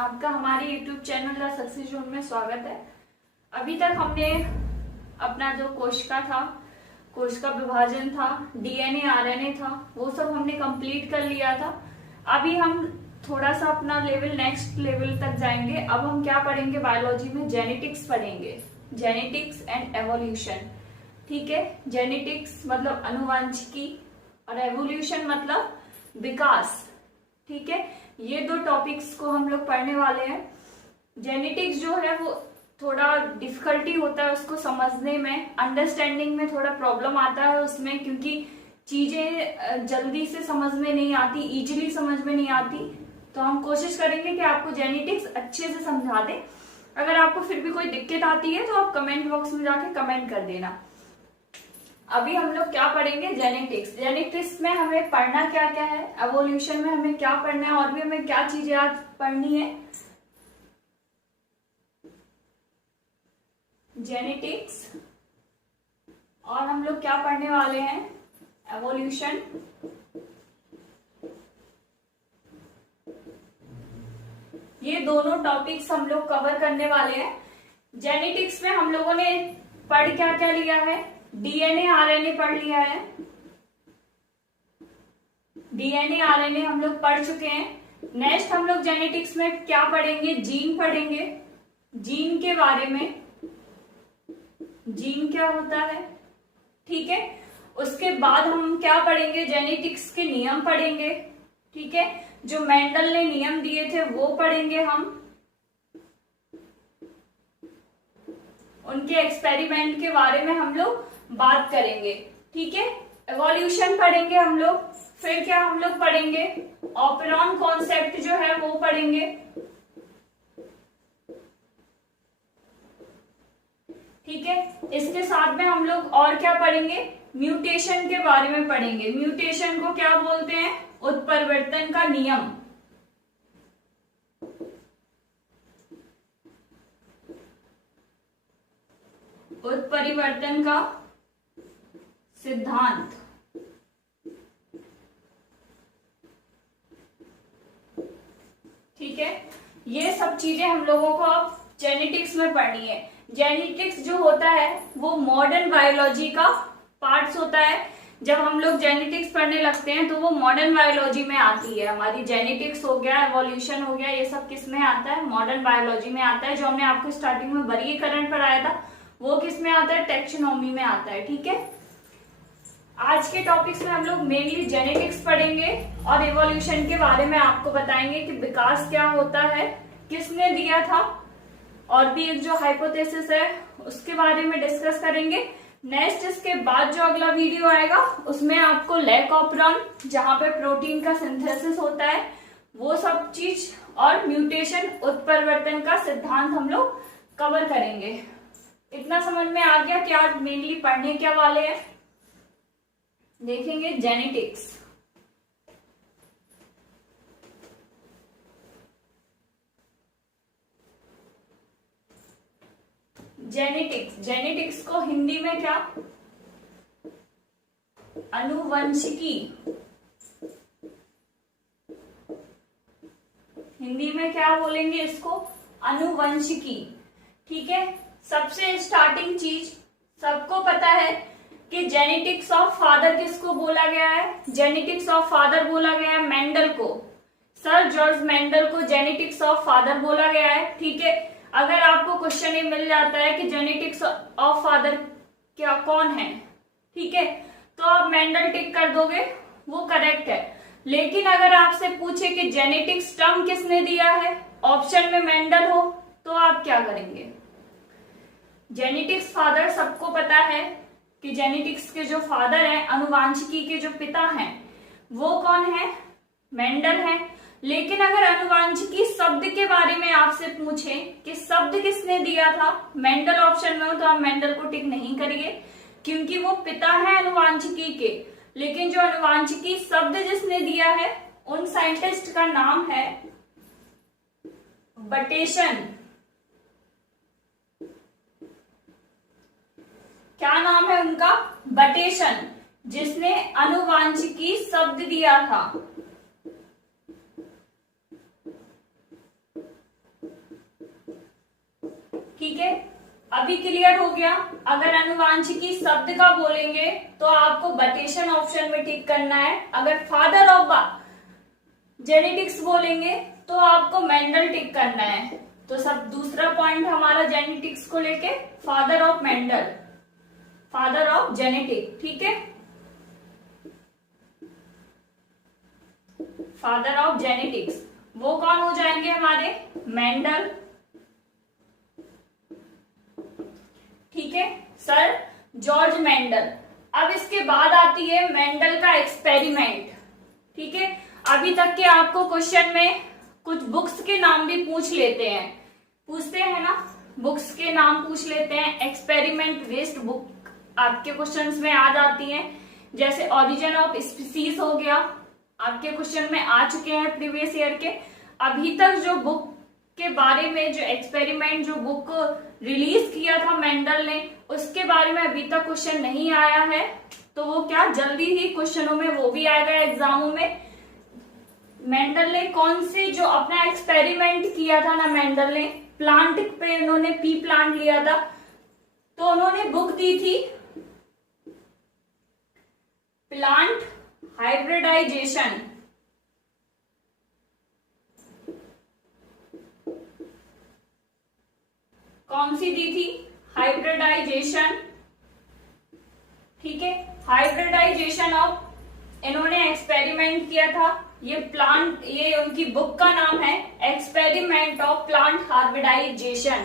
आपका हमारे YouTube channel the success zone में स्वागत है। अभी तक हमने अपना जो कोशिका था, कोशिका विभाजन था, डीएनए आरएनए था, वो सब हमने कंप्लीट कर लिया था। अभी हम थोड़ा सा अपना नेक्स्ट लेवल तक जाएंगे। अब हम क्या पढ़ेंगे? बायोलॉजी में जेनेटिक्स पढ़ेंगे, जेनेटिक्स एंड एवोल्यूशन। ठीक है, जेनेटिक्स मतलब आनुवंशिकी और एवोल्यूशन मतलब विकास। ठीक है, ये दो टॉपिक्स को हम लोग पढ़ने वाले हैं। जेनेटिक्स जो है वो थोड़ा डिफिकल्टी होता है उसको समझने में, अंडरस्टैंडिंग में थोड़ा प्रॉब्लम आता है उसमें, क्योंकि चीजें जल्दी से समझ में नहीं आती, इजीली समझ में नहीं आती। तो हम कोशिश करेंगे कि आपको जेनेटिक्स अच्छे से समझा दें। अगर आपको फिर भी कोई दिक्कत आती है तो आप कमेंट बॉक्स में जाके कमेंट कर देना। अभी हम लोग क्या पढ़ेंगे? जेनेटिक्स। जेनेटिक्स में हमें पढ़ना क्या क्या है, एवोल्यूशन में हमें क्या पढ़ना है, और भी हमें क्या चीजें आज पढ़नी है। जेनेटिक्स और हम लोग क्या पढ़ने वाले हैं? एवोल्यूशन। ये दोनों टॉपिक्स हम लोग कवर करने वाले हैं। जेनेटिक्स में हम लोगों ने पढ़ क्या क्या लिया है? डीएनए आरएनए पढ़ लिया है। डीएनए आरएनए हम लोग पढ़ चुके हैं। नेक्स्ट हम लोग जेनेटिक्स में क्या पढ़ेंगे? जीन पढ़ेंगे। जीन के बारे में, जीन क्या होता है, ठीक है। उसके बाद हम क्या पढ़ेंगे? जेनेटिक्स के नियम पढ़ेंगे। ठीक है, जो मेंडल ने नियम दिए थे वो पढ़ेंगे हम। उनके एक्सपेरिमेंट के बारे में हम लोग बात करेंगे। ठीक है, एवोल्यूशन पढ़ेंगे हम लोग। फिर क्या हम लोग पढ़ेंगे? ऑपरॉन कॉन्सेप्ट जो है वो पढ़ेंगे। ठीक है, इसके साथ में हम लोग और क्या पढ़ेंगे? म्यूटेशन के बारे में पढ़ेंगे। म्यूटेशन को क्या बोलते हैं? उत्परिवर्तन का नियम। उत्परिवर्तन का सिद्धांत। ठीक है, ये सब चीजें हम लोगों को अब जेनेटिक्स में पढ़नी है। जेनेटिक्स जो होता है वो मॉडर्न बायोलॉजी का पार्ट्स होता है। जब हम लोग जेनेटिक्स पढ़ने लगते हैं तो वो मॉडर्न बायोलॉजी में आती है। हमारी जेनेटिक्स हो गया, एवोल्यूशन हो गया, ये सब किस में आता है? मॉडर्न बायोलॉजी में आता है। जो हमने आपको स्टार्टिंग में वर्गीकरण पढ़ाया था वो किस में आता है? टैक्सोनॉमी में आता है। ठीक है, आज के टॉपिक्स में हम लोग मेनली जेनेटिक्स पढ़ेंगे और इवोल्यूशन के बारे में आपको बताएंगे कि विकास क्या होता है, किसने दिया था, और भी एक जो हाइपोथेसिस है उसके बारे में डिस्कस करेंगे। नेक्स्ट इसके बाद जो अगला वीडियो आएगा उसमें आपको लैक ऑपरॉन, जहां पे प्रोटीन का सिंथेसिस होता है, वो सब चीज, और म्यूटेशन उत्परिवर्तन का सिद्धांत हम लोग कवर करेंगे। इतना समझ में आ गया कि आज मेनली पढ़ने क्या वाले हैं? देखेंगे जेनेटिक्स। जेनेटिक्स, जेनेटिक्स को हिंदी में क्या? आनुवंशिकी। हिंदी में क्या बोलेंगे इसको? आनुवंशिकी। ठीक है, सबसे स्टार्टिंग चीज सबको पता है कि जेनेटिक्स ऑफ फादर किसको बोला गया है? जेनेटिक्स ऑफ फादर बोला गया है मेंडल को। सर जॉर्ज मेंडल को जेनेटिक्स ऑफ फादर बोला गया है। ठीक है, अगर आपको क्वेश्चन ये मिल जाता है कि जेनेटिक्स ऑफ फादर क्या कौन है, ठीक है, तो आप मेंडल टिक कर दोगे, वो करेक्ट है। लेकिन अगर आपसे पूछे कि जेनेटिक्स टर्म किसने दिया है, ऑप्शन में मेंडल हो, तो आप क्या करेंगे? जेनेटिक्स फादर सबको पता है कि जेनेटिक्स के जो फादर हैं, आनुवांशिकी के जो पिता हैं, वो कौन है? मेंडल है। लेकिन अगर आनुवांशिकी शब्द के बारे में आपसे पूछे कि शब्द किसने दिया था, मेंडल ऑप्शन में हो, तो आप मेंडल को टिक नहीं करिए, क्योंकि वो पिता है आनुवांशिकी के। लेकिन जो आनुवांशिकी शब्द जिसने दिया है उन साइंटिस्ट का नाम है बटेशन। क्या नाम है उनका? बटेशन, जिसने आनुवांशिकी शब्द दिया था। ठीक है, अभी क्लियर हो गया। अगर अनुवांशिकी शब्द का बोलेंगे तो आपको बटेशन ऑप्शन में टिक करना है। अगर फादर ऑफ जेनेटिक्स बोलेंगे तो आपको मेंडल टिक करना है। तो सब दूसरा पॉइंट हमारा जेनेटिक्स को लेके father of Mendel, father of genetic. ठीक है, फादर ऑफ जेनेटिक्स वो कौन हो जाएंगे हमारे? मेंडल। ठीक है सर, जॉर्ज मेंडल। अब इसके बाद आती है मेंडल का एक्सपेरिमेंट। ठीक है, अभी तक के आपको क्वेश्चन में कुछ बुक्स के नाम भी पूछते हैं ना, बुक्स के नाम पूछ लेते हैं। एक्सपेरिमेंट बेस्ड बुक आपके क्वेश्चंस में आ जाती हैं, जैसे ओरिजिन ऑफ स्पीसीज हो गया, आपके क्वेश्चन में आ चुके हैं प्रीवियस ईयर के। अभी तक जो बुक के बारे में, जो एक्सपेरिमेंट जो बुक रिलीज किया था मेंडल ने, उसके बारे में अभी तक क्वेश्चन नहीं आया है। तो वो क्या जल्दी ही क्वेश्चनों में वो भी आएगा एग्जामों में। मेंडल ने कौन से जो अपना एक्सपेरिमेंट किया था ना, मेंडल ने प्लांट पे उन्होंने पी प्लांट लिया था, तो उन्होंने बुक दी थी प्लांट हाइब्रिडाइजेशन। कौन सी दी थी? हाइब्रिडाइजेशन। ठीक है, हाइब्रिडाइजेशन ऑफ इन्होंने एक्सपेरिमेंट किया था। ये प्लांट, ये उनकी बुक का नाम है एक्सपेरिमेंट ऑफ प्लांट हाइब्रिडाइजेशन।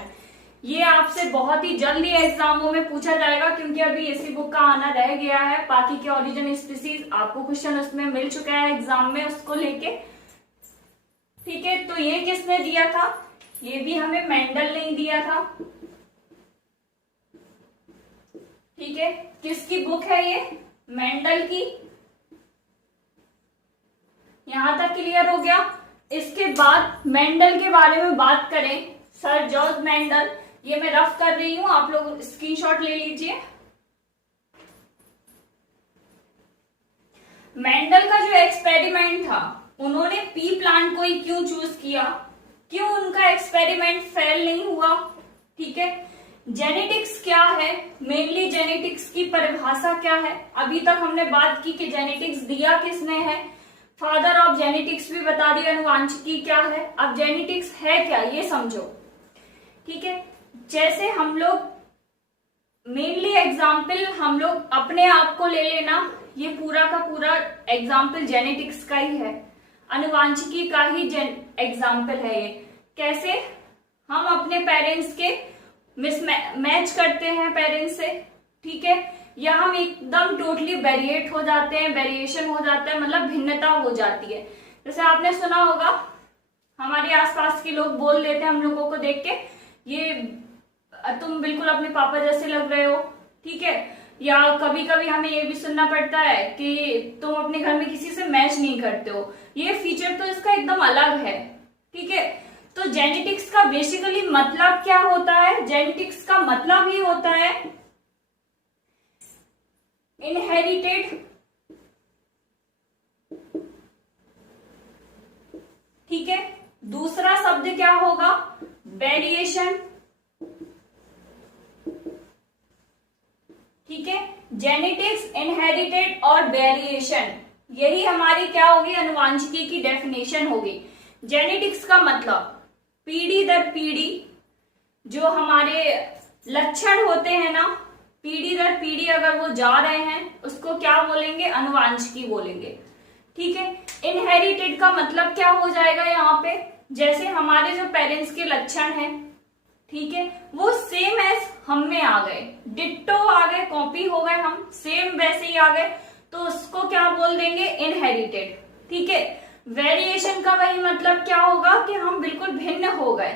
ये आपसे बहुत ही जल्दी एग्जामों में पूछा जाएगा, क्योंकि अभी इसी बुक का आना रह गया है। बाकी के ओरिजिन स्पीसीज आपको क्वेश्चन उसमें मिल चुका है एग्जाम में, उसको लेके। ठीक है, तो ये किसने दिया था? ये भी हमें मेंडल ने ही दिया था। ठीक है, किसकी बुक है ये? मेंडल की। यहां तक क्लियर हो गया। इसके बाद मेंडल के बारे में बात करें, सर जॉर्ज मेंडल, ये मैं रफ कर रही हूं, आप लोग स्क्रीनशॉट ले लीजिए। मेंडल का जो एक्सपेरिमेंट था, उन्होंने पी प्लांट को ही क्यों चूज किया, क्यों उनका एक्सपेरिमेंट फेल नहीं हुआ? ठीक है, जेनेटिक्स क्या है, मेनली जेनेटिक्स की परिभाषा क्या है? अभी तक हमने बात की कि जेनेटिक्स दिया किसने है, फादर ऑफ जेनेटिक्स भी बता दिया, अनुवांशिकी क्या है। अब जेनेटिक्स है क्या ये समझो। ठीक है, जैसे हम लोग मेनली एग्जाम्पल हम लोग अपने आप को ले लेना, ये पूरा का पूरा एग्जाम्पल जेनेटिक्स का ही है, अनुवांशिकी का ही एग्जाम्पल है ये। कैसे हम अपने पेरेंट्स के मैच करते हैं पेरेंट्स से, ठीक है, या हम एकदम टोटली वेरिएट हो जाते हैं, वेरिएशन हो जाता है, मतलब भिन्नता हो जाती है। जैसे आपने सुना होगा, हमारे आसपास के लोग बोल देते हैं हम लोगों को देख के, ये तुम बिल्कुल अपने पापा जैसे लग रहे हो। ठीक है, या कभी कभी हमें ये भी सुनना पड़ता है कि तुम अपने घर में किसी से मैच नहीं करते हो। ये फीचर तो इसका एकदम अलग है। ठीक है, तो जेनेटिक्स का बेसिकली मतलब क्या होता है? जेनेटिक्स का मतलब ही होता है इनहेरिटेड, ठीक है, दूसरा शब्द क्या होगा? वेरिएशन। ठीक है, जेनेटिक्स, इनहेरिटेड और वेरिएशन, यही हमारी क्या होगी? अनुवांशिकी की डेफिनेशन होगी। जेनेटिक्स का मतलब पीढ़ी दर पीढ़ी जो हमारे लक्षण होते हैं ना, पीढ़ी दर पीढ़ी अगर वो जा रहे हैं, उसको क्या बोलेंगे? अनुवांशिकी बोलेंगे। ठीक है, इनहेरिटेड का मतलब क्या हो जाएगा यहाँ पे? जैसे हमारे जो पेरेंट्स के लक्षण हैं, ठीक है, वो सेम एज हम में आ गए, डिट्टो आ गए, कॉपी हो गए, हम सेम वैसे ही आ गए, तो उसको क्या बोल देंगे? इनहेरिटेड। ठीक है, वेरिएशन का वही मतलब क्या होगा कि हम बिल्कुल भिन्न हो गए।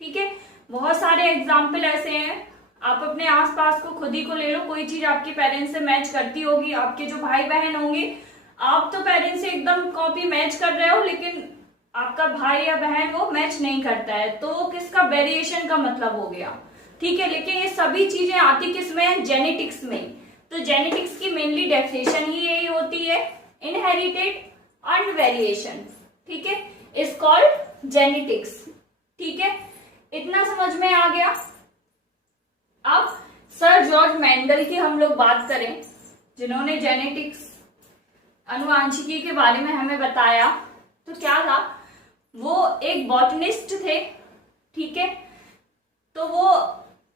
ठीक है, बहुत सारे एग्जाम्पल ऐसे हैं, आप अपने आसपास को खुद ही को ले लो, कोई चीज आपके पेरेंट्स से मैच करती होगी। आपके जो भाई बहन होंगे, आप तो पेरेंट्स से एकदम कॉपी मैच कर रहे हो, लेकिन आपका भाई या बहन वो मैच नहीं करता है, तो वो किसका? वेरिएशन का मतलब हो गया। ठीक है, लेकिन ये सभी चीजें आती किसमें? जेनेटिक्स में। तो जेनेटिक्स की मेनली डेफिनेशन ही यही होती है, इनहेरिटेड एंड वेरिएशन। ठीक है, इज कॉल्ड जेनेटिक्स। ठीक है, इतना समझ में आ गया। मेंडल की हम लोग बात करें, जिन्होंने जेनेटिक्स अनुवांशिकी के बारे में हमें बताया, तो क्या था, वो एक बॉटनिस्ट थे। ठीक है, तो वो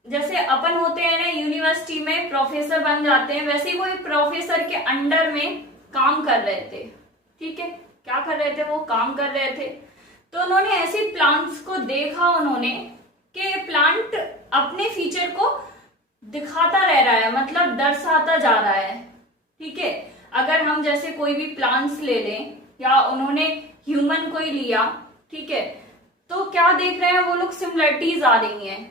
जैसे अपन होते हैं ना यूनिवर्सिटी में प्रोफेसर बन जाते हैं, वैसे ही वो एक प्रोफेसर के अंडर में काम कर रहे थे। ठीक है, क्या कर रहे थे, वो काम कर रहे थे। तो उन्होंने ऐसे प्लांट्स को देखा उन्होंने कि प्लांट अपने फीचर को दिखाता रह रहा है, मतलब दर्शाता जा रहा है। ठीक है, अगर हम जैसे कोई भी प्लांट्स ले लें, या उन्होंने ह्यूमन को ही लिया, ठीक है, तो क्या देख रहे हैं वो लोग, सिमिलरिटीज आ रही हैं,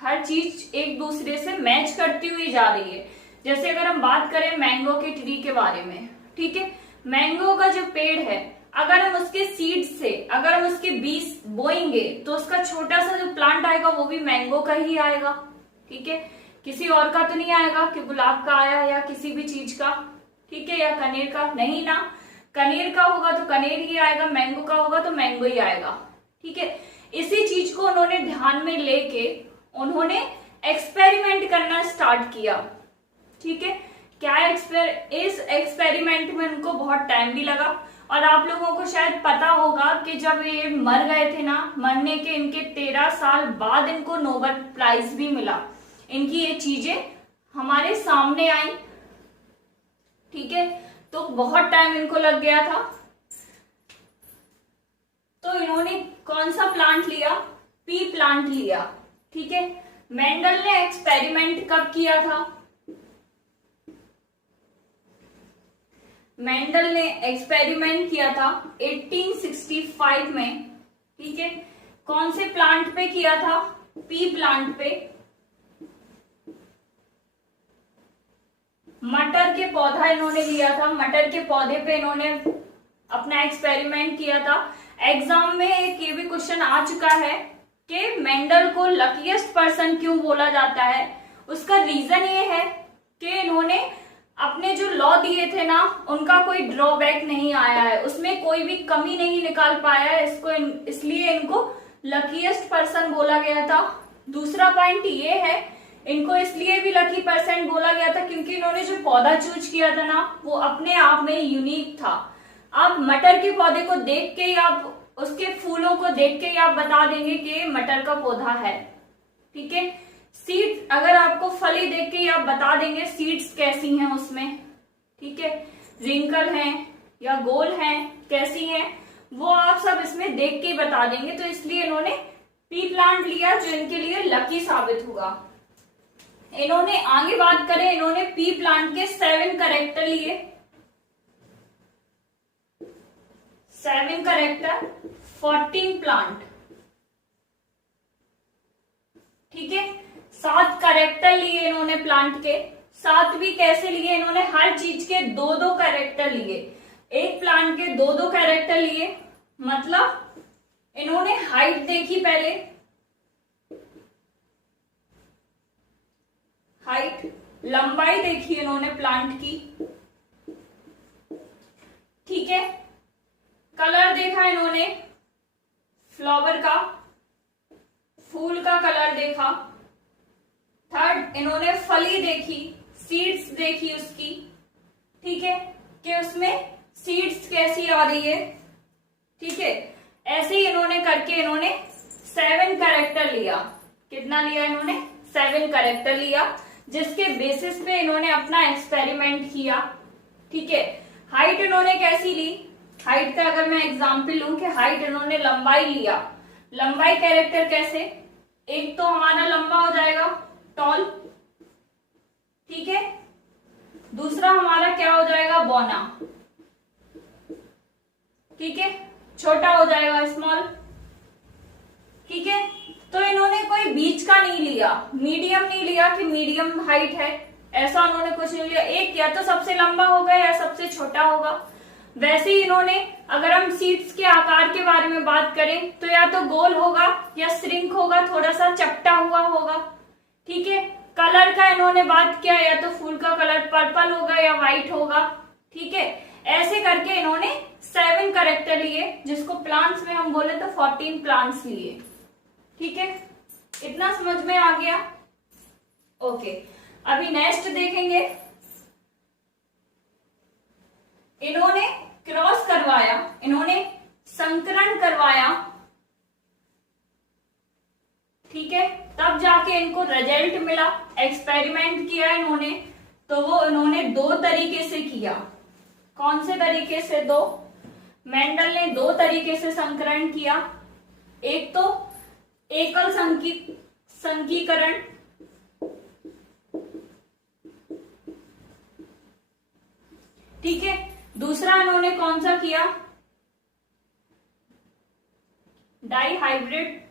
हर चीज एक दूसरे से मैच करती हुई जा रही है। जैसे अगर हम बात करें मैंगो के ट्री के बारे में, ठीक है, मैंगो का जो पेड़ है, अगर हम उसके सीड से अगर हम उसके बीज बोएंगे तो उसका छोटा सा जो प्लांट आएगा वो भी मैंगो का ही आएगा। ठीक है, किसी और का तो नहीं आएगा कि गुलाब का आया या किसी भी चीज का, ठीक है, या कनेर का, नहीं ना, कनेर का होगा तो कनेर ही आएगा, मैंगो का होगा तो मैंगो ही आएगा। ठीक है, इसी चीज को उन्होंने ध्यान में लेके उन्होंने एक्सपेरिमेंट करना स्टार्ट किया। ठीक है, क्या इस एक्सपेरिमेंट में उनको बहुत टाइम भी लगा, और आप लोगों को शायद पता होगा कि जब ये मर गए थे ना, मरने के इनके 13 साल बाद इनको नोबेल प्राइज भी मिला। इनकी ये चीजें हमारे सामने आई। ठीक है, तो बहुत टाइम इनको लग गया था। तो इन्होंने कौन सा प्लांट लिया, पी प्लांट लिया। ठीक है, मेंडल ने एक्सपेरिमेंट कब किया था, मेंडल ने एक्सपेरिमेंट किया था 1865 में। ठीक है, कौन से प्लांट पे किया था, पी प्लांट पे, मटर के पौधा इन्होंने लिया था, मटर के पौधे पे इन्होंने अपना एक्सपेरिमेंट किया था। एग्जाम में एक ये भी क्वेश्चन आ चुका है कि मेंडल को लकीएस्ट पर्सन क्यों बोला जाता है। उसका रीजन ये है कि इन्होंने अपने जो लॉ दिए थे ना, उनका कोई ड्रॉबैक नहीं आया है, उसमें कोई भी कमी नहीं निकाल पाया है, इसलिए इनको लकीएस्ट पर्सन बोला गया था। दूसरा पॉइंट ये है, इनको इसलिए भी लकी पर्सन बोला गया था क्योंकि इन्होंने जो पौधा चूज किया था ना, वो अपने आप में यूनिक था। आप मटर के पौधे को देख के ही, आप उसके फूलों को देख के ही आप बता देंगे कि मटर का पौधा है। ठीक है, सीड्स, अगर आपको फली देख के ही आप बता देंगे सीड्स कैसी हैं उसमें। ठीक है, रिंकल हैं या गोल हैं, कैसी हैं, वो आप सब इसमें देख के ही बता देंगे। तो इसलिए इन्होंने पी प्लांट लिया, जो इनके लिए लकी साबित हुआ। इन्होंने आगे बात करें, इन्होंने पी प्लांट के 7 कैरेक्टर लिए, 7 कैरेक्टर, 14 प्लांट। ठीक है, 7 कैरेक्टर लिए इन्होंने प्लांट के। 7 भी कैसे लिए, इन्होंने हर चीज के 2-2 कैरेक्टर लिए। एक प्लांट के 2-2 कैरेक्टर लिए, मतलब इन्होंने हाइट देखी पहले, हाइट, लंबाई देखी इन्होंने प्लांट की। ठीक है, कलर देखा इन्होंने, फ्लावर का, फूल का कलर देखा। थर्ड, इन्होंने फली देखी, सीड्स देखी उसकी। ठीक है, कि उसमें सीड्स कैसी आ रही है। ठीक है, ऐसे ही इन्होंने करके इन्होंने 7 कैरेक्टर लिया। कितना लिया इन्होंने, 7 कैरेक्टर लिया, जिसके बेसिस पे इन्होंने अपना एक्सपेरिमेंट किया। ठीक है, हाइट इन्होंने कैसी ली, हाइट का अगर मैं एग्जाम्पल लूं कि हाइट इन्होंने लंबाई लिया। लंबाई कैरेक्टर कैसे, एक तो हमारा लंबा हो जाएगा टॉल, ठीक है, दूसरा हमारा क्या हो जाएगा, बौना। ठीक है, छोटा हो जाएगा स्मॉल। ठीक है, तो इन्होंने कोई बीच का नहीं लिया, मीडियम नहीं लिया कि मीडियम हाइट है, ऐसा उन्होंने कुछ नहीं लिया। एक या तो सबसे लंबा होगा या सबसे छोटा होगा। वैसे ही इन्होंने, अगर हम सीड्स के आकार के बारे में बात करें तो या तो गोल होगा या श्रिंक होगा, थोड़ा सा चपटा हुआ होगा। ठीक है, कलर का इन्होंने बात किया, या तो फूल का कलर पर्पल होगा या व्हाइट होगा। ठीक है, ऐसे करके इन्होंने 7 कैरेक्टर लिए, जिसको प्लांट्स में हम बोले तो 14 प्लांट्स लिए। ठीक है, इतना समझ में आ गया। ओके, अभी नेक्स्ट देखेंगे, इन्होंने क्रॉस करवाया, इन्होंने संकरण करवाया, ठीक है, तब जाके इनको रिजल्ट मिला, एक्सपेरिमेंट किया इन्होंने, तो वो इन्होंने दो तरीके से किया। कौन से तरीके से? दो। मेंडल ने दो तरीके से संकरण किया, एक तो एकल संकीकरण, ठीक है, दूसरा इन्होंने कौन सा किया? डाइहाइब्रिड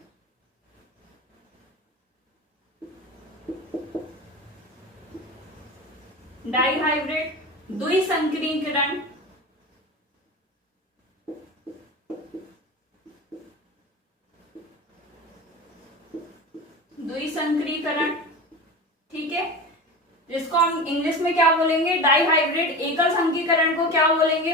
द्विसंकरीकरण, ठीक है, जिसको हम इंग्लिश में क्या बोलेंगे? डाइहाइब्रिड। एकल संकीकरण को क्या बोलेंगे?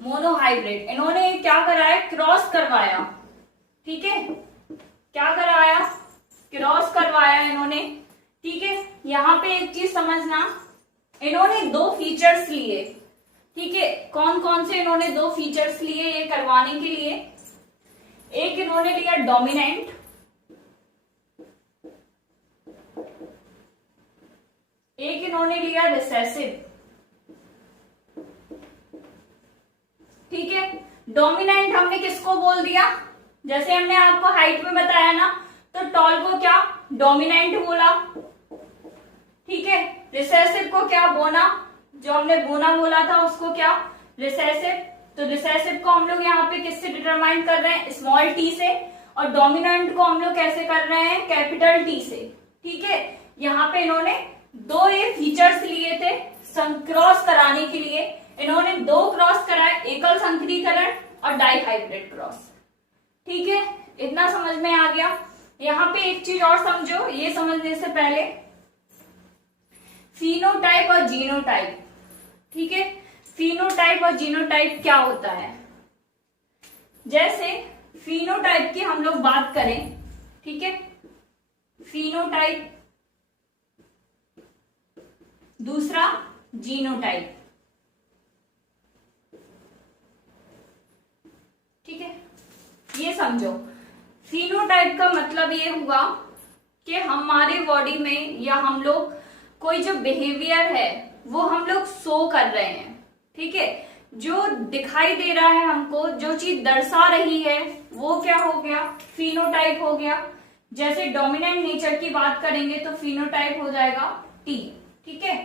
मोनोहाइब्रिड। इन्होंने क्या कराया? क्रॉस करवाया, ठीक है, क्या कराया? क्रॉस करवाया इन्होंने, ठीक है। यहाँ पे एक चीज समझना, इन्होंने दो फीचर्स लिए, ठीक है। कौन कौन से इन्होंने दो फीचर्स लिए ये करवाने के लिए? एक इन्होंने लिया डोमिनेंट, एक इन्होंने लिया रिसेसिव, ठीक है। डोमिनेंट हमने किसको बोल दिया? जैसे हमने आपको हाइट में बताया ना, तो टॉल को क्या डोमिनेंट बोला, ठीक है। रिसेसिव को क्या? बोना, जो हमने बोना बोला था उसको क्या? रिसेसिव। तो रिसेसिव को हम लोग यहाँ पे किससे डिटरमाइन कर रहे हैं? स्मॉल टी से। और डोमिनेंट को हम लोग कैसे कर रहे हैं? कैपिटल टी से, ठीक है। यहाँ पे इन्होंने दो ये फीचर्स लिए थे क्रॉस कराने के लिए, इन्होंने दो क्रॉस कराए, एकल संकरीकरण और डाइहाइब्रिड क्रॉस, ठीक है। इतना समझ में आ गया। यहाँ पे एक चीज और समझो, ये समझने से पहले, फिनोटाइप और जीनोटाइप, ठीक है। फिनोटाइप और जीनोटाइप क्या होता है? जैसे फिनोटाइप की हम लोग बात करें, ठीक है, फिनोटाइप, दूसरा जीनोटाइप, ठीक है। ये समझो, फिनोटाइप का मतलब ये हुआ कि हमारे बॉडी में या हम लोग कोई जो बिहेवियर है वो हम लोग शो कर रहे हैं, ठीक है। जो दिखाई दे रहा है हमको, जो चीज दर्शा रही है, वो क्या हो गया? फिनोटाइप हो गया। जैसे डोमिनेंट नेचर की बात करेंगे तो फिनोटाइप हो जाएगा टी, ठीक है,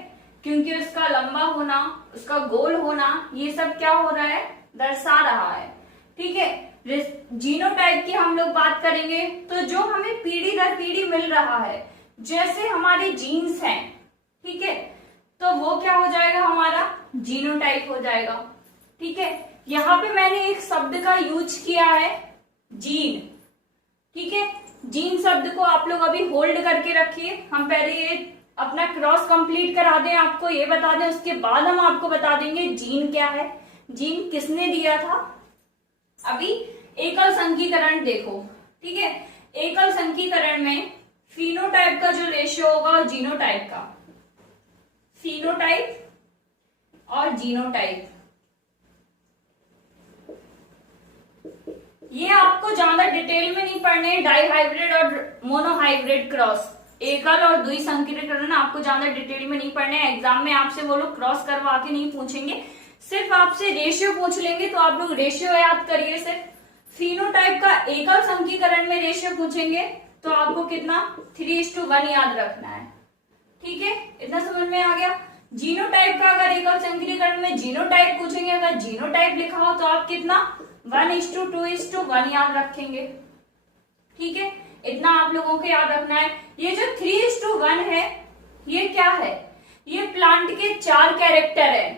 क्योंकि उसका लंबा होना, उसका गोल होना, ये सब क्या हो रहा है? दर्शा रहा है, ठीक है। जीनोटाइप की हम लोग बात करेंगे तो जो हमें पीढ़ी दर पीढ़ी मिल रहा है, जैसे हमारे जीन्स हैं, ठीक है, तो वो क्या हो जाएगा? हमारा जीनोटाइप हो जाएगा, ठीक है। यहाँ पे मैंने एक शब्द का यूज किया है, जीन, ठीक है। जीन शब्द को आप लोग अभी होल्ड करके रखिए, हम पहले ये अपना क्रॉस कंप्लीट करा दें, आपको ये बता दें, उसके बाद हम आपको बता देंगे जीन क्या है, जीन किसने दिया था। अभी एकल संकीकरण देखो, ठीक है। एकल संकीकरण में फिनोटाइप का जो रेशियो होगा जीनोटाइप का, फिनोटाइप और जीनोटाइप, ये आपको ज्यादा डिटेल में नहीं पढ़ने। डाइहाइब्रिड और मोनोहाइब्रिड क्रॉस, एकल और द्विसंकीकरण आपको ज्यादा डिटेल में नहीं पढ़ने। एग्जाम में आपसे वो लोग क्रॉस करवा के नहीं पूछेंगे, सिर्फ आपसे रेशियो पूछ लेंगे, तो आप लोग रेशियो याद करिए। सिर्फ फिनोटाइप का एकल संकीकरण में रेशियो पूछेंगे तो आपको कितना? 3:1 याद रखना है, ठीक है। इतना समझ में आ गया। जीनोटाइप का अगर एकल संकीकरण में जीनोटाइप पूछेंगे, अगर जीनोटाइप लिखा हो तो आप कितना? 1:2:1 याद रखेंगे, ठीक है। इतना आप लोगों को याद रखना है। ये जो 3:1 है, ये क्या है? ये प्लांट के 4 कैरेक्टर है,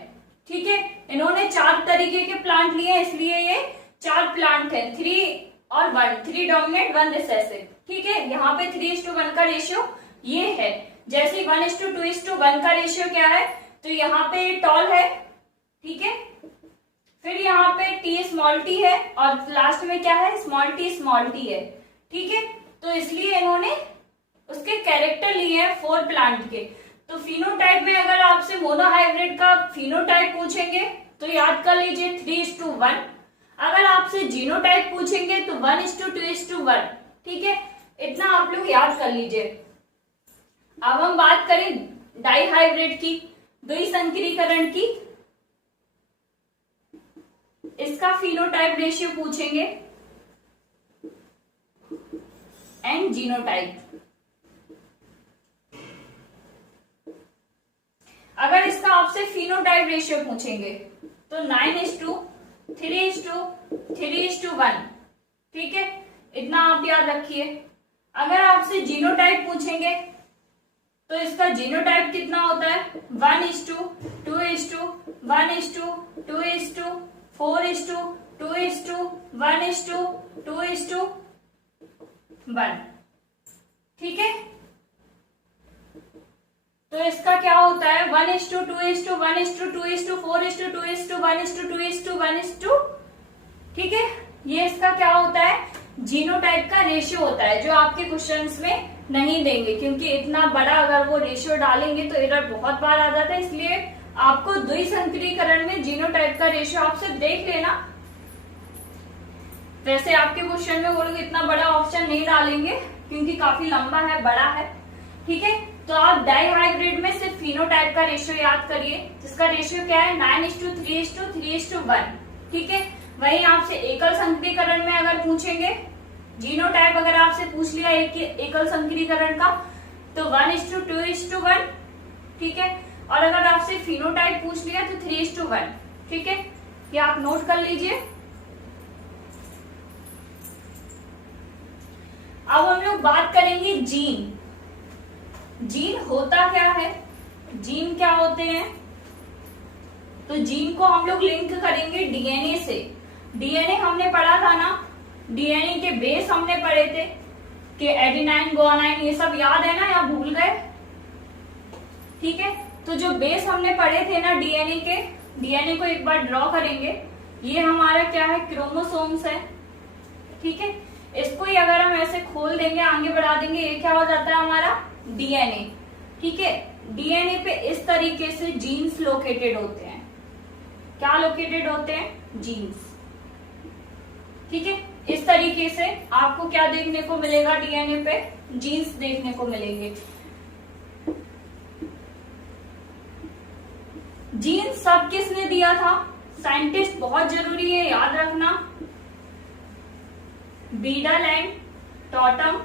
ठीक है। इन्होंने 4 तरीके के प्लांट लिए, इसलिए ये 4 प्लांट है, 3 और 1, 3 डोमिनेंट 1 रिसेसिव, ठीक है। यहाँ पे 3:1 का रेशियो ये है। जैसे 1:2:1 का रेशियो क्या है, तो यहाँ पे टॉल है, ठीक है, फिर यहाँ पे टी स्मॉल टी है, और लास्ट में क्या है? स्मॉल टी है, ठीक है। तो इसलिए इन्होंने उसके कैरेक्टर लिए हैं 4 प्लांट के। तो फिनोटाइप में अगर आपसे मोनोहाइब्रिड का फिनोटाइप पूछेंगे तो याद कर लीजिए 3:1। अगर आपसे जीनोटाइप पूछेंगे तो 1:2:1। ठीक है, इतना आप लोग याद कर लीजिए। अब हम बात करें डाइहाइब्रिड की, द्विसंकरीकरण की। इसका फिनोटाइप रेशियो पूछेंगे एंड जीनोटाइप। अगर इसका आपसे फिनोटाइप रेशियो पूछेंगे तो 9:3:3:1। ठीक है, इतना आप याद रखिए। अगर आपसे जीनोटाइप पूछेंगे तो इसका जीनोटाइप कितना होता है 1:2:1:4:2:1:1। ठीक है, तो इसका क्या होता है 1:2:1:1:2:4:2:1:1:2:1:2। ठीक है, ये इसका क्या होता है जीनोटाइप का रेशियो होता है, जो आपके क्वेश्चंस में नहीं देंगे, क्योंकि इतना बड़ा अगर वो रेशियो डालेंगे तो एरर बहुत बार आ जाता है। इसलिए आपको द्विसंकरीकरण में जीनोटाइप का रेशियो आप सिर्फ देख लेना। वैसे आपके क्वेश्चन में वो लोग इतना बड़ा ऑप्शन नहीं डालेंगे क्योंकि काफी लंबा है, बड़ा है। ठीक है, तो आप डाइहाइब्रिड में सिर्फ फिनोटाइप का रेशियो याद करिए, जिसका रेशियो क्या है 9:3:3:1। ठीक है, वहीं आपसे एकल संकरीकरण में अगर पूछेंगे, जीनोटाइप अगर आपसे पूछ लिया एकल संकरीकरण का तो 1:2:1। ठीक है, और अगर आपसे फिनोटाइप पूछ लिया तो 3:1। ठीक है, ये आप नोट कर लीजिए। अब हम लोग बात करेंगे जीन। जीन होता क्या है, जीन क्या होते हैं, तो जीन को हम लोग लिंक करेंगे डीएनए से। डीएनए हमने पढ़ा था ना, डीएनए के बेस हमने पढ़े थे कि एडेनाइन, गुआनाइन, ये सब याद है ना या भूल गए। ठीक है, तो जो बेस हमने पढ़े थे ना डीएनए के, डीएनए को एक बार ड्रॉ करेंगे। ये हमारा क्या है क्रोमोसोम्स है। ठीक है, इसको ही अगर हम ऐसे खोल देंगे, आगे बढ़ा देंगे, ये क्या हो जाता है हमारा डीएनए। ठीक है, डीएनए पे इस तरीके से जीन्स लोकेटेड होते हैं। क्या लोकेटेड होते हैं, जीन्स। ठीक है, इस तरीके से आपको क्या देखने को मिलेगा डीएनए पे, जीन्स देखने को मिलेंगे। जीन्स सब किसने दिया था, साइंटिस्ट, बहुत जरूरी है याद रखना, बीडल एंड टॉटम।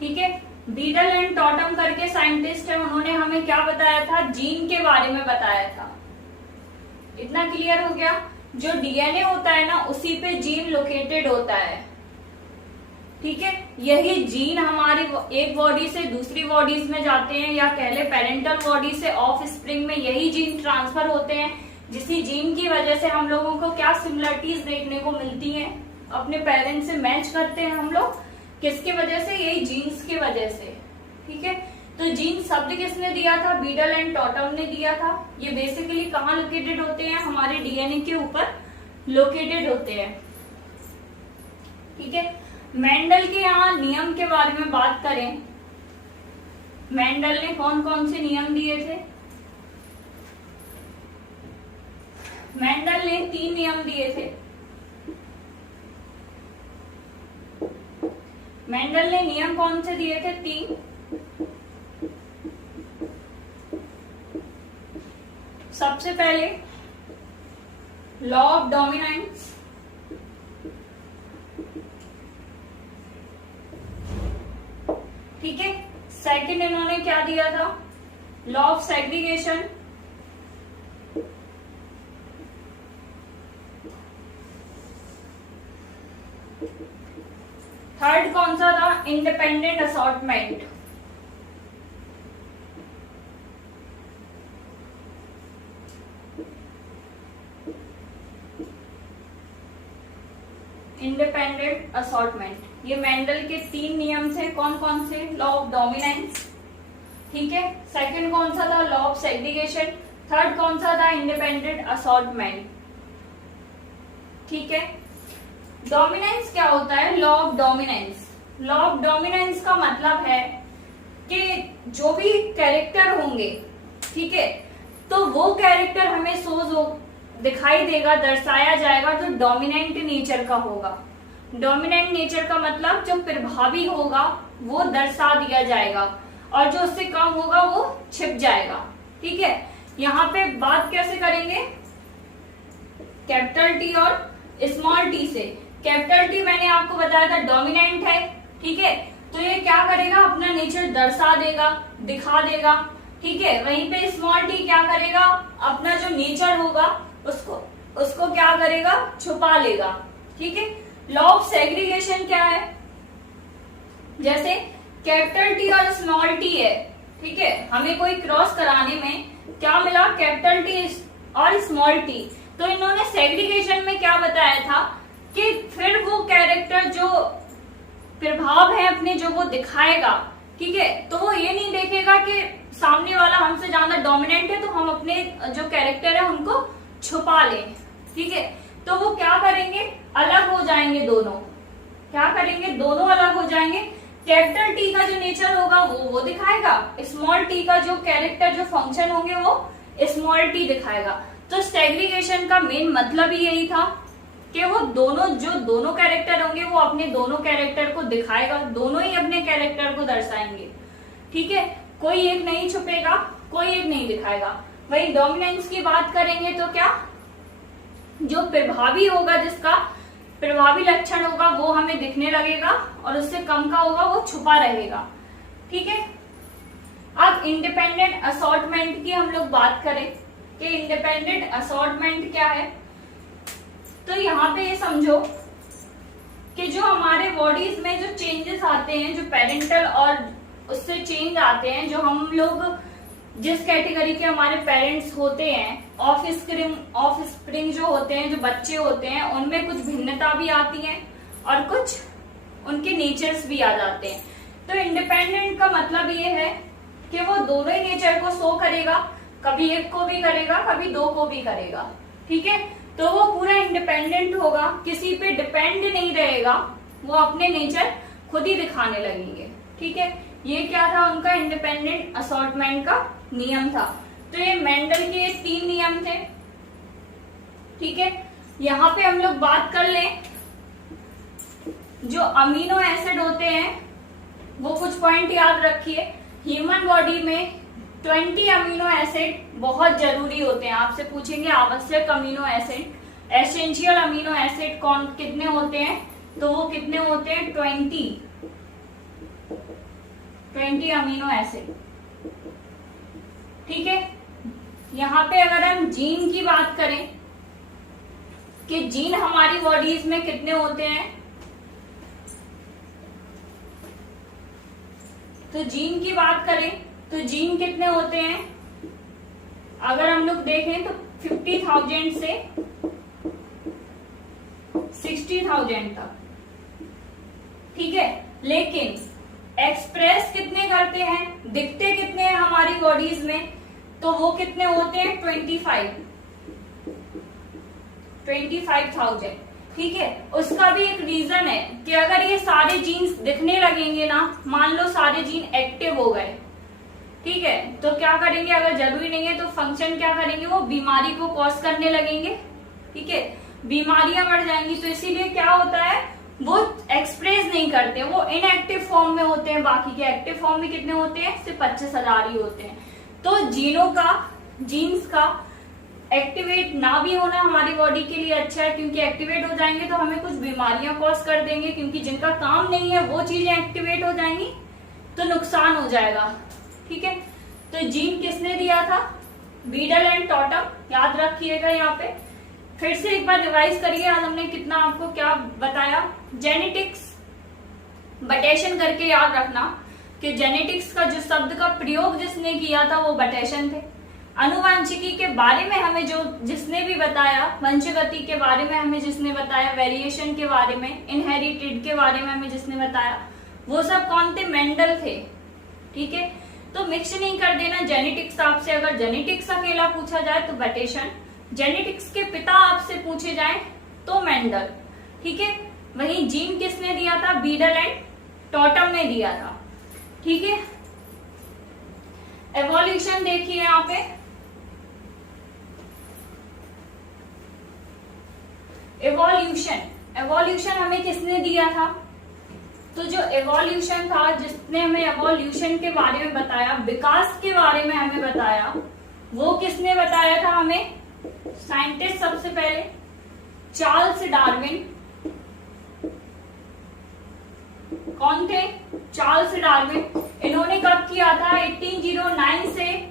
ठीक है, बीडल एंड टॉटम करके साइंटिस्ट है, उन्होंने हमें क्या बताया था, जीन के बारे में बताया था। इतना क्लियर हो गया। जो डीएनए होता है ना उसी पे जीन लोकेटेड होता है। ठीक है, यही जीन हमारी एक बॉडी से दूसरी बॉडीज में जाते हैं, या कह ले पेरेंटल बॉडी से ऑफ स्प्रिंग में यही जीन ट्रांसफर होते हैं, जिसी जीन की वजह से हम लोगों को क्या सिमिलरिटीज देखने को मिलती हैं, अपने पेरेंट्स से मैच करते हैं हम लोग। किसकी वजह से, यही जीन्स की वजह से। ठीक है, तो जीन शब्द किसने दिया था, बीडल एंड टॉटम ने दिया था। ये बेसिकली कहाँ लोकेटेड होते हैं, हमारे डीएनए के ऊपर लोकेटेड होते हैं। ठीक है, मेंडल के यहाँ नियम के बारे में बात करें, मेंडल ने कौन कौन से नियम दिए थे, मेंडल ने 3 नियम दिए थे। मेंडल ने नियम कौन से दिए थे, 3। सबसे पहले लॉ ऑफ डोमिनेंस, ठीक है। सेकंड इन्होंने क्या दिया था, लॉ ऑफ सेग्रीगेशन। थर्ड कौन सा था, इंडिपेंडेंट असॉर्टमेंट। इंडिपेंडेंट असॉर्टमेंट, ये मेंडल के 3 नियम थे। कौन कौन से, लॉ ऑफ डोमिनेंस, ठीक है। सेकंड कौन सा था, लॉ ऑफ सेग्रीगेशन। थर्ड कौन सा था, इंडिपेंडेंट असॉर्टमेंट, ठीक है। डोमिनेंस क्या होता है? Law of dominance. Law of dominance का मतलब है कि जो भी कैरेक्टर होंगे, ठीक है, तो वो कैरेक्टर हमें दिखाई देगा, दर्शाया जाएगा जो डोमिनेंट नेचर का होगा। डोमिनेंट नेचर का मतलब जो प्रभावी होगा वो दर्शा दिया जाएगा और जो उससे कम होगा वो छिप जाएगा। ठीक है, यहाँ पे बात कैसे करेंगे? कैपिटल टी और स्मॉल टी से। कैपिटल टी मैंने आपको बताया था डोमिनेंट है, ठीक है, तो ये क्या करेगा? अपना नेचर दर्शा देगा, दिखा देगा। ठीक है, वहीं पे स्मॉल टी क्या करेगा? अपना जो नेचर होगा उसको क्या करेगा? छुपा लेगा। ठीक है, लॉ ऑफ सेग्रीगेशन क्या है? जैसे कैपिटल टी और स्मॉल टी है, ठीक है, हमें कोई क्रॉस कराने में क्या मिला? कैपिटल टी और स्मॉल टी। तो इन्होंने सेग्रीगेशन में क्या बताया था कि फिर वो कैरेक्टर जो प्रभाव है अपने जो वो दिखाएगा, ठीक है, तो वो ये नहीं देखेगा कि सामने वाला हमसे ज्यादा डोमिनेंट है तो हम अपने जो कैरेक्टर है उनको छुपा लें। ठीक है, तो वो क्या करेंगे? अलग हो जाएंगे दोनों। क्या करेंगे? दोनों अलग हो जाएंगे। कैपिटल टी का जो नेचर होगा वो दिखाएगा, स्मॉल टी का जो कैरेक्टर जो फंक्शन होंगे वो स्मॉल टी दिखाएगा। तो सेग्रीगेशन का मेन मतलब ही यही था कि वो दोनों कैरेक्टर होंगे वो अपने दोनों कैरेक्टर को दिखाएगा, दोनों ही अपने कैरेक्टर को दर्शाएंगे। ठीक है, कोई एक नहीं छुपेगा, कोई एक नहीं दिखाएगा। वही डोमिनेंस की बात करेंगे तो क्या? जो प्रभावी होगा, जिसका प्रभावी लक्षण होगा वो हमें दिखने लगेगा और उससे कम का होगा वो छुपा रहेगा। ठीक है, अब इंडिपेंडेंट असॉर्टमेंट की हम लोग बात करें कि इंडिपेंडेंट असॉर्टमेंट क्या है, तो यहाँ पे ये समझो कि जो हमारे बॉडीज में जो चेंजेस आते हैं, जो पेरेंटल और उससे चेंज आते हैं, जो हम लोग जिस कैटेगरी के हमारे पेरेंट्स होते हैं, ऑफ स्प्रिंग जो होते हैं, जो बच्चे होते हैं, उनमें कुछ भिन्नता भी आती है और कुछ उनके नेचर्स भी आ जाते हैं। तो इंडिपेंडेंट का मतलब ये है कि वो दोनों ही नेचर को शो करेगा, कभी एक को भी करेगा, कभी दो को भी करेगा। ठीक है, तो वो पूरा इंडिपेंडेंट होगा, किसी पे डिपेंड नहीं रहेगा, वो अपने नेचर खुद ही दिखाने लगेंगे। ठीक है, ये क्या था? उनका इंडिपेंडेंट असॉर्टमेंट का नियम था। तो ये मेंडल के 3 नियम थे। ठीक है, यहाँ पे हम लोग बात कर लें, जो अमीनो एसिड होते हैं वो कुछ पॉइंट याद रखिए। ह्यूमन बॉडी में 20 अमीनो एसिड बहुत जरूरी होते हैं। आपसे पूछेंगे आवश्यक amino acid, essential amino acid कितने होते हैं, तो वो कितने होते हैं? 20 अमीनो एसिड। ठीक है, यहाँ पे अगर हम जीन की बात करें कि जीन हमारी बॉडीज में कितने होते हैं, तो जीन की बात करें तो जीन कितने होते हैं? अगर हम लोग देखें तो 50,000 से 60,000 तक। ठीक है, लेकिन एक्सप्रेस कितने करते हैं, दिखते कितने हैं हमारी बॉडीज में, तो वो कितने होते हैं? 25,000। ठीक है, उसका भी एक रीजन है कि अगर ये सारे जीन्स दिखने लगेंगे ना, मान लो सारे जीन एक्टिव हो गए, ठीक है, तो क्या करेंगे? अगर जरूरी नहीं है तो फंक्शन क्या करेंगे? वो बीमारी को कॉज करने लगेंगे। ठीक है, बीमारियां बढ़ जाएंगी। तो इसीलिए क्या होता है, वो एक्सप्रेस नहीं करते, वो इनएक्टिव फॉर्म में होते हैं। बाकी के एक्टिव फॉर्म में कितने होते हैं? सिर्फ 25,000 ही होते हैं। तो जीन्स का एक्टिवेट ना भी होना हमारी बॉडी के लिए अच्छा है, क्योंकि एक्टिवेट हो जाएंगे तो हमें कुछ बीमारियां कॉज कर देंगे, क्योंकि जिनका काम नहीं है वो चीजें एक्टिवेट हो जाएंगी तो नुकसान हो जाएगा। ठीक है, तो जीन किसने दिया था? बीडल एंड टॉटम, याद रखिएगा। यहाँ पे फिर से एक बार रिवाइज करिए, आज हमने कितना आपको क्या बताया। जेनेटिक्स बटेशन करके याद रखना कि जेनेटिक्स का जो शब्द का प्रयोग जिसने किया था वो बटेशन थे। अनुवांशिकी के बारे में हमें जिसने भी बताया, वंशगति के बारे में हमें जिसने बताया, वेरिएशन के बारे में, इनहेरिटेड के बारे में हमें जिसने बताया, वो सब कौन थे? मेंडल थे। ठीक है, तो मिक्स नहीं कर देना जेनेटिक्स। आपसे अगर जेनेटिक्स अकेला पूछा जाए तो बटेशन, जेनेटिक्स के पिता आपसे पूछे जाए तो मेंडल। ठीक है, वहीं जीन किसने दिया था? बीडल एंड टॉटम ने दिया था। ठीक है, एवोल्यूशन देखिए यहाँ पे, एवोल्यूशन हमें किसने दिया था? तो जो एवोल्यूशन था, जिसने हमें एवोल्यूशन के बारे में बताया, विकास के बारे में हमें बताया, वो किसने बताया था हमें? साइंटिस्ट सबसे पहले चार्ल्स डार्विन। कौन थे? Charles Darwin. इन्होंने कब किया था? 1809 से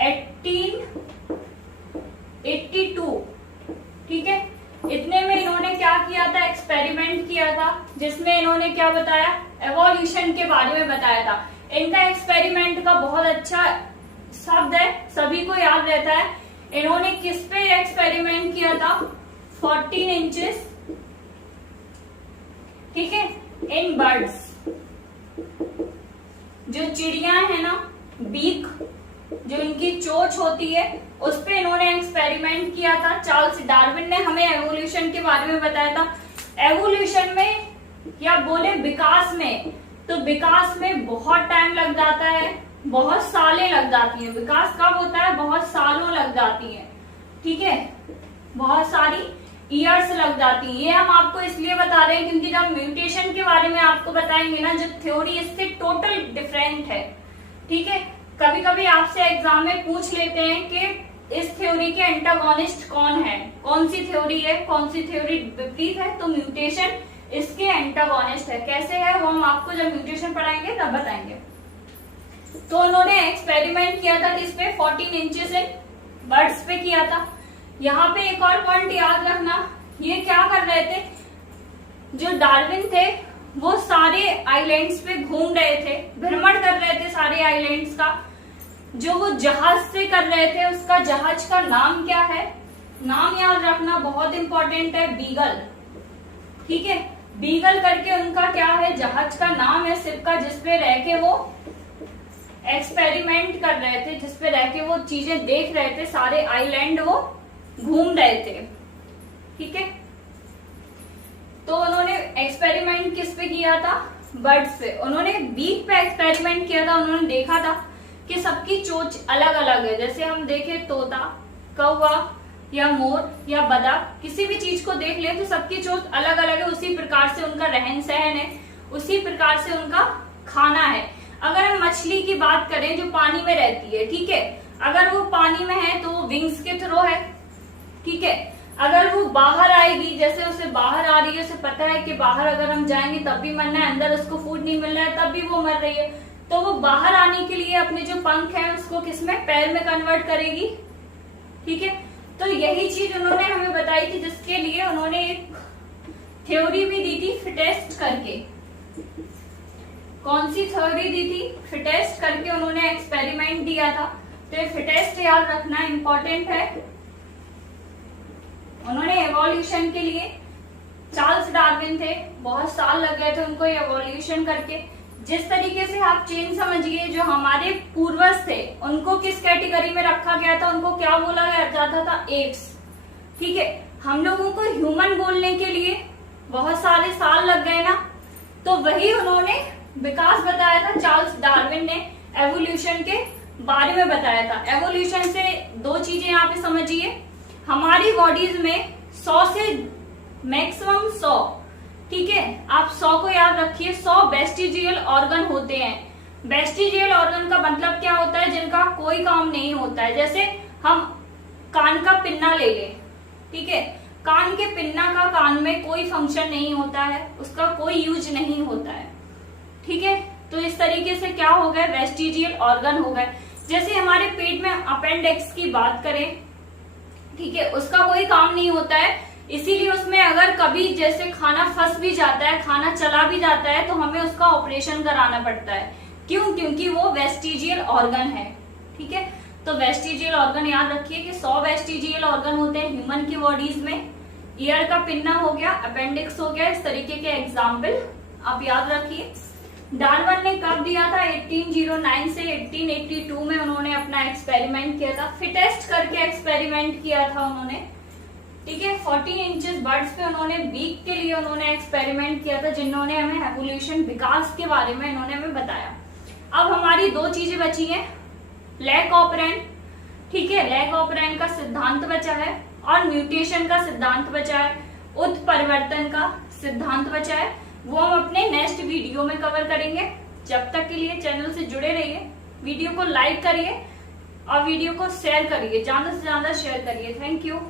1882। ठीक है, इतने में इन्होंने क्या किया था? एक्सपेरिमेंट किया था, जिसमें इन्होंने क्या बताया? एवोल्यूशन के बारे में बताया था। इनका एक्सपेरिमेंट का बहुत अच्छा शब्द है, सभी को याद रहता है। इन्होंने किस पे एक्सपेरिमेंट किया था? 14 इंचेस, ठीक है, इन बर्ड्स। जो चिड़िया है ना, बीक, जो इनकी चोंच होती है, उस पे इन्होंने एक्सपेरिमेंट किया था। चार्ल्स डार्विन ने हमें एवोल्यूशन के बारे में बताया था। एवोल्यूशन में या बोले विकास में, तो विकास में बहुत टाइम लग जाता है, बहुत सालें लग जाती हैं। विकास कब होता है? बहुत सालों लग जाती है। ठीक है, बहुत सारी ईयर्स लग जाती हैं। ये हम आपको इसलिए बता रहे हैं क्योंकि जब म्यूटेशन के बारे में आपको बताएंगे ना, जो थ्योरी इससे टोटल डिफरेंट है। ठीक है, कभी कभी आपसे एग्जाम में पूछ लेते हैं कि इस थ्योरी के एंटागोनिस्ट कौन है, कौन सी थ्योरी है, कौन सी थ्योरी विपरीत है, तो म्यूटेशन इसके एंटागोनिस्ट है। कैसे है वो हम आपको जब म्यूटेशन पढ़ाएंगे तब बताएंगे। तो उन्होंने एक्सपेरिमेंट किया था किस पे? 14 इंचेस इन बर्ड्स पे किया था। यहाँ पे एक और पॉइंट याद रखना, ये क्या कर रहे थे? जो डार्विन थे वो सारे आइलैंड्स पे घूम रहे थे, भ्रमण कर रहे थे सारे आइलैंड्स का। जो वो जहाज से कर रहे थे, उसका जहाज का नाम क्या है? नाम याद रखना, बहुत इंपॉर्टेंट है, बीगल। ठीक है, बीगल करके उनका क्या है? जहाज का नाम है, शिप का, जिसपे रह के वो एक्सपेरिमेंट कर रहे थे, जिसपे रह के वो चीजें देख रहे थे, सारे आइलैंड वो घूम रहे थे। ठीक है, तो उन्होंने एक्सपेरिमेंट किस पे किया था? बर्ड्स पे। उन्होंने बीक पे एक्सपेरिमेंट किया था। उन्होंने देखा था कि सबकी चोंच अलग अलग है। जैसे हम देखें तोता, कौवा या मोर या बतख, किसी भी चीज को देख ले तो सबकी चोंच अलग अलग है। उसी प्रकार से उनका रहन सहन है, उसी प्रकार से उनका खाना है। अगर हम मछली की बात करें जो पानी में रहती है, ठीक है, अगर वो पानी में है तो वो विंग्स के थ्रू है। ठीक है, अगर वो बाहर आएगी, जैसे उसे बाहर आ रही है, उसे पता है कि बाहर अगर हम जाएंगे तब भी मरना है, अंदर उसको फूड नहीं मिल रहा है तब भी वो मर रही है, तो वो बाहर आने के लिए अपने जो पंख है उसको किसमें? पैर में कन्वर्ट करेगी। ठीक है, तो यही चीज उन्होंने हमें बताई थी, जिसके लिए उन्होंने एक थ्योरी भी दी थी, फिटेस्ट करके। कौन सी थ्योरी दी थी? फिटेस्ट करके उन्होंने एक्सपेरिमेंट दिया था। तो फिटेस्ट याद रखना इंपॉर्टेंट है। उन्होंने एवोल्यूशन के लिए, चार्ल्स डार्विन थे, बहुत साल लग गए थे उनको एवोल्यूशन करके। जिस तरीके से आप चेन समझिए, जो हमारे पूर्वज थे उनको किस कैटेगरी में रखा गया था? उनको क्या बोला जाता था? एप्स। ठीक है, हम लोगों को ह्यूमन बोलने के लिए बहुत सारे साल लग गए ना, तो वही उन्होंने विकास बताया था। चार्ल्स डार्विन ने एवोल्यूशन के बारे में बताया था। एवोल्यूशन से दो चीजें यहाँ पे समझिए, हमारी बॉडीज में 100 से मैक्सिमम 100, ठीक है, आप 100 को याद रखिए, 100 वेस्टिजियल ऑर्गन होते हैं। वेस्टिजियल ऑर्गन का मतलब क्या होता है? जिनका कोई काम नहीं होता है। जैसे हम कान का पिन्ना ले लें, ठीक है, कान के पिन्ना का कान में कोई फंक्शन नहीं होता है, उसका कोई यूज नहीं होता है। ठीक है, तो इस तरीके से क्या हो गए? वेस्टिजियल ऑर्गन हो गए। जैसे हमारे पेट में अपेंडिक्स की बात करें, ठीक है, उसका कोई काम नहीं होता है, इसीलिए उसमें अगर कभी जैसे खाना फंस भी जाता है, खाना चला भी जाता है, तो हमें उसका ऑपरेशन कराना पड़ता है। क्यों? क्योंकि वो वेस्टिजियल ऑर्गन है। ठीक है, तो वेस्टिजियल ऑर्गन याद रखिए कि 100 वेस्टिजियल ऑर्गन होते हैं ह्यूमन की बॉडीज में। ईयर का पिन्ना हो गया, अपेंडिक्स हो गया, इस तरीके के एग्जाम्पल आप याद रखिए। डार्विन ने कब दिया था? 1809 से 1882 में उन्होंने अपना एक्सपेरिमेंट किया था। फिटेस्ट करके एक्सपेरिमेंट किया था उन्होंने। ठीक है। 14 इंचेस बर्ड्स पे उन्होंने वीक के लिए उन्होंने एक्सपेरिमेंट किया था, जिन्होंने हमें एवोल्यूशन विकास के बारे में इन्होंने हमें बताया। अब हमारी दो चीजें बची हैं, लैक ऑपरेंड, ठीक है, लैक ऑपरेंड का सिद्धांत बचा है और म्यूटेशन का सिद्धांत बचा है, उत्परिवर्तन का सिद्धांत बचा है। वो हम अपने नेक्स्ट वीडियो में कवर करेंगे। जब तक के लिए चैनल से जुड़े रहिए, वीडियो को लाइक करिए और वीडियो को शेयर करिए, ज्यादा से ज्यादा शेयर करिए। Thank you.